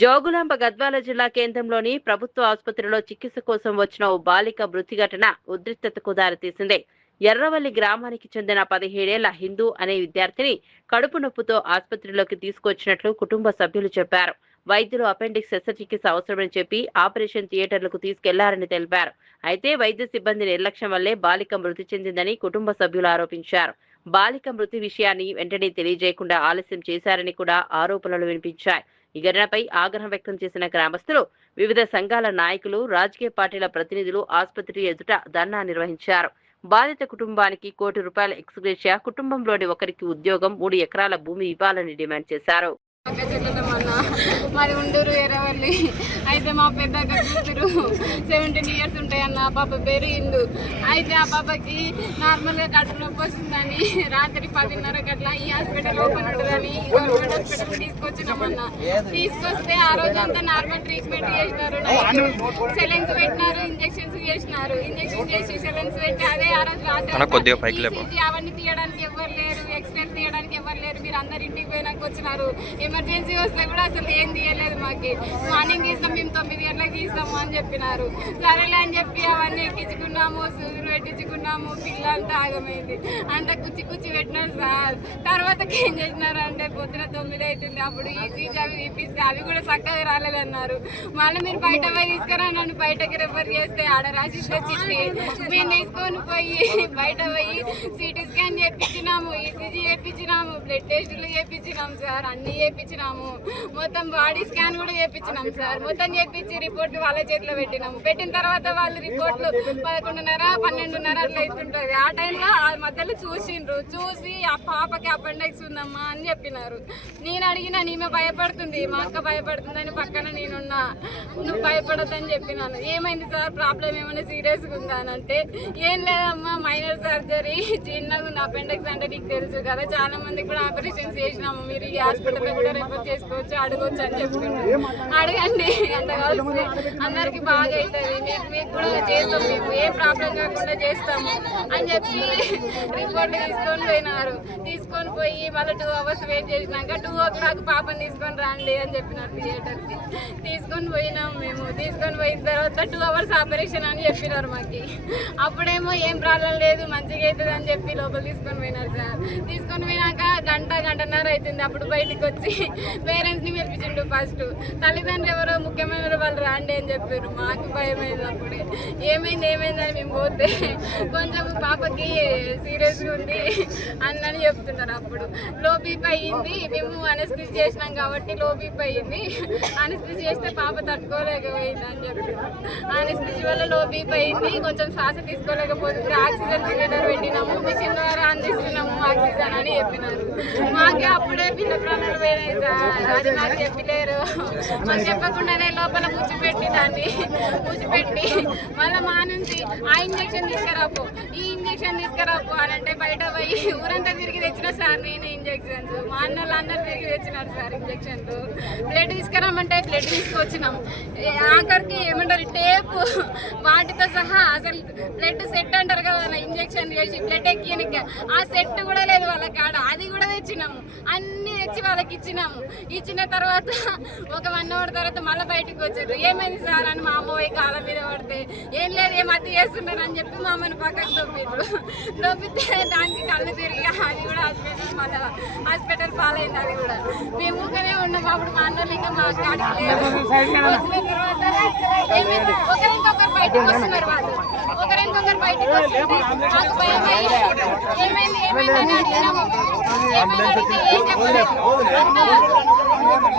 జోగులాంబ గద్వాల జిల్లా కేంద్రంలోని ప్రభుత్వ ఆసుపత్రిలో చికిత్స కోసం వచ్చిన ఓ బాలిక మృతి ఘటన ఉద్రిక్తతకు దారితీసింది. ఎర్రవల్లి గ్రామానికి చెందిన 17 ఏళ్ల హిందూ అనే విద్యార్థిని కడుపు నొప్పితో ఆసుపత్రిలోకి తీసుకొచ్చినట్లు కుటుంబ సభ్యులు చెప్పారు. వైద్యులు అపెండిక్స్ శస్త్రచికిత్స అవసరమని చెప్పి ఆపరేషన్ థియేటర్లకు తీసుకెళ్లారని తెలిపారు. అయితే వైద్య సిబ్బంది నిర్లక్ష్యం వల్లే బాలిక మృతి చెందిందని కుటుంబ సభ్యులు ఆరోపించారు. బాలిక మృతి విషయాన్ని వెంటనే తెలియజేయకుండా ఆలస్యం చేశారని కూడా ఆరోపణలు వినిపించాయి. ఈ ఘటనపై ఆగ్రహం వ్యక్తం చేసిన గ్రామస్తులు, వివిధ సంఘాల నాయకులు, రాజకీయ పార్టీల ప్రతినిధులు ఆసుపత్రి ఎదుట ధర్నా నిర్వహించారు. బాధిత కుటుంబానికి ₹1 ఎక్స్‌గ్రేషియా, కుటుంబంలోని ఒకరికి ఉద్యోగం, 3 ఎకరాల భూమి ఇవ్వాలని డిమాండ్ చేశారు. మాది ఉండూరు ఎర్రవల్లి. అయితే మా పెద్ద కూతురు 17 ఇయర్స్ ఉంటాయన్న. పాప పేరు హిందూ. అయితే ఆ పాపకి నార్మల్గా కడుపు నొప్పి వస్తుందని రాత్రి 10:30 గట్లా ఈ హాస్పిటల్ ఓపెన్ ఉంటుందని గవర్నమెంట్ హాస్పిటల్ తీసుకొచ్చినామన్న. తీసుకొస్తే ఆ రోజు అంతా నార్మల్ ట్రీట్మెంట్ చేసినారు. సెలెన్స్ పెట్టినారు, ఇంజెక్షన్స్ చేసినారు. ఇంజెక్షన్ చేసి సెలెన్స్ పెట్టి అదే ఆ రోజు రాత్రి అవన్నీ తీయడానికి ఎవరు లేరు, ఎక్స్రే తీయడానికి ఎవరు లేరు. మీరు అందరు ఇంటికి పోయినాక వచ్చినారు. ఎమర్జెన్సీ వస్తే కూడా అసలు ఏం తీయలేదు. మాకు మార్నింగ్ తీస్తాం, మేము 9 గంటలకు తీస్తాము అని చెప్పినారు. సరేలే అని చెప్పి అవన్నీ ఎక్కించుకున్నాము, సూదులు పెట్టించుకున్నాము. పిల్ల అంతా ఆగమైంది, అంతా కుచ్చి పెట్టినారు సార్. తర్వాతకి ఏం చేసినారంటే పొద్దున 9 అవుతుంది. అప్పుడు ఈసీజీ అవి తీపిస్తే అవి కూడా చక్కగా రాలేదన్నారు. మళ్ళీ మీరు బయట పోయి తీసుకురా, నన్ను బయటకి రెఫర్ చేస్తే ఆడ రాసిస్తే చిట్టి మేము తీసుకొని పోయి బయట పోయి సిటీ స్కాన్ చేయించినాము, ఈసీజీ చేయించినాము, బ్లడ్ టెస్టులు చేయించినాము సార్. అన్ని చేయించినాము, మొత్తం బాడీ స్కాన్ కూడా చేయించినాం సార్. మొత్తం చేయించి రిపోర్ట్లు వాళ్ళ చేతిలో పెట్టినాము. పెట్టిన తర్వాత వాళ్ళు రిపోర్ట్లు 11:30, 12:30 అట్లా అవుతుంటుంది. ఆ టైంలో ఆ మధ్యలో చూసి ఆ పాపకి అపెండిక్స్ ఉందమ్మా అని చెప్పినారు. నేను అడిగినా, నీమే భయపడుతుంది, మా అక్క భయపడుతుందని పక్కన నేనున్నా, నువ్వు భయపడద్దని చెప్పినాను. ఏమైంది సార్, ప్రాబ్లం ఏమైనా సీరియస్గా ఉందా అని అంటే, ఏం లేదమ్మా, మైనర్ సర్జరీ, చిన్నగా ఉంది. అపెండిక్స్ అంటే నీకు తెలుసు కదా, చాలా మందికి కూడా ఆపరేషన్స్ చేసినాము, మీరు ఈ హాస్పిటల్లో కూడా రెఫర్ చేసుకోవచ్చు, అడగవచ్చు అని చెప్పుకుంటారు. అడగండి, అంత కలిసి అందరికి బాగా అవుతుంది, మీకు కూడా చేస్తాం, మేము ఏ ప్రాబ్లం కాకుండా చేస్తాము అని చెప్పి రిపోర్ట్ తీసుకొని పోయినారు. తీసుకొని పోయి మళ్ళీ 2 అవర్స్ వెయిట్ చేసినాక 2 o'clock పాపని తీసుకొని రండి అని చెప్పినారు థియేటర్కి. తీసుకొని పోయినాము మేము. తీసుకొని పోయిన తర్వాత 2 hours ఆపరేషన్ అని చెప్పినారు మాకు. అప్పుడేమో ఏం ప్రాబ్లం లేదు, మంచిగా అవుతుంది అని చెప్పి లోపల తీసుకొని పోయినారు సార్. తీసుకొని పోయినాక గంటన్నర అవుతుంది. అప్పుడు బయటకు వచ్చి పేరెంట్స్ని పిలిపించిండు. ఫస్ట్ తల్లిదండ్రులు ఎవరో ముఖ్యమైన వాళ్ళు రాండి అని చెప్పారు. మాకు భయమైంది. అప్పుడే ఏమైంది అని మేము పోతే కొంచెం పాపకి సీరియస్గా ఉంది అని చెప్తున్నారు. అప్పుడు లో బీపీ అయ్యింది, మేము అనస్థిసి చేసినాం కాబట్టి లో బీపీ అయ్యింది, అనస్థిసి చేస్తే పాప తట్టుకోలేకపోయింది అని చెప్పారు. అనస్థిసి వల్ల లో బీపీ అయ్యింది, కొంచెం శ్వాస తీసుకోలేకపోతుంది, ఆక్సిజన్ సిలిండర్ పెట్టినాము, మిషన్ ద్వారా అందిస్తున్నాము ఆక్సిజన్ అని చెప్పినారు. మాకే అప్పుడే పిల్ల ప్రాణాలు పోయినాయి సార్. అది నాకు చెప్పలేరు, మాకు చెప్పకుండానే లోపల ముచ్చిపెట్టి దాన్ని ముచ్చిపెట్టి మళ్ళీ మా నుంచి ఆ ఇంజక్షన్ తీసుకురాపు, ఈ ఇంజక్షన్ తీసుకురాపు అని అంటే బయట పోయి ఊరంతా తిరిగి తెచ్చిన సార్ నేను ఇంజక్షన్స్. మా అన్నలు అందరు తిరిగి తెచ్చినారు సార్ ఇంజక్షన్లు. బ్లడ్ తీసుకురామంటే బ్లడ్ తీసుకొచ్చినాం. ఆఖరికి ఏమంటారు టేపు వాటితో సహా, అసలు బ్లడ్ సెట్ అంటారు కదా ఇంజక్షన్ చేసి బ్లడ్ ఎక్కియనిక, ఆ సెట్ కూడా లేదు వాళ్ళ కాడ, అది కూడా తెచ్చినాము. అన్నీ తెచ్చి వాళ్ళకి ఇచ్చినాము. ఇచ్చిన తర్వాత ఒక 1 hour తర్వాత మళ్ళీ బయటకు వచ్చారు. ఏమైంది సార్ అని మా అమ్మ పోయి కాళ్ళ మీద పడితే, ఏం లేదు ఏం అతి చేస్తున్నారు అని చెప్పి మా అమ్మని పక్కకు దొబ్బితే దానికి కళ్ళు తిరిగి అది కూడా హాస్పిటల్ పాలైంది. అది కూడా మేము ఊకనే ఉన్నాము. అప్పుడు మా అన్నలు ఇంకా మా కాడికి లేదు. వచ్చిన తర్వాత ఏమైంది, ఒకరింకొకరు బయటకు వస్తున్నారు. వాళ్ళు ఒకరింకొకరు బయటకు వస్తుంది. మాకు భయం అయ్యి ఏమైంది అని అడిగినాము. ఏమైనా ఏం చెప్పలేదు.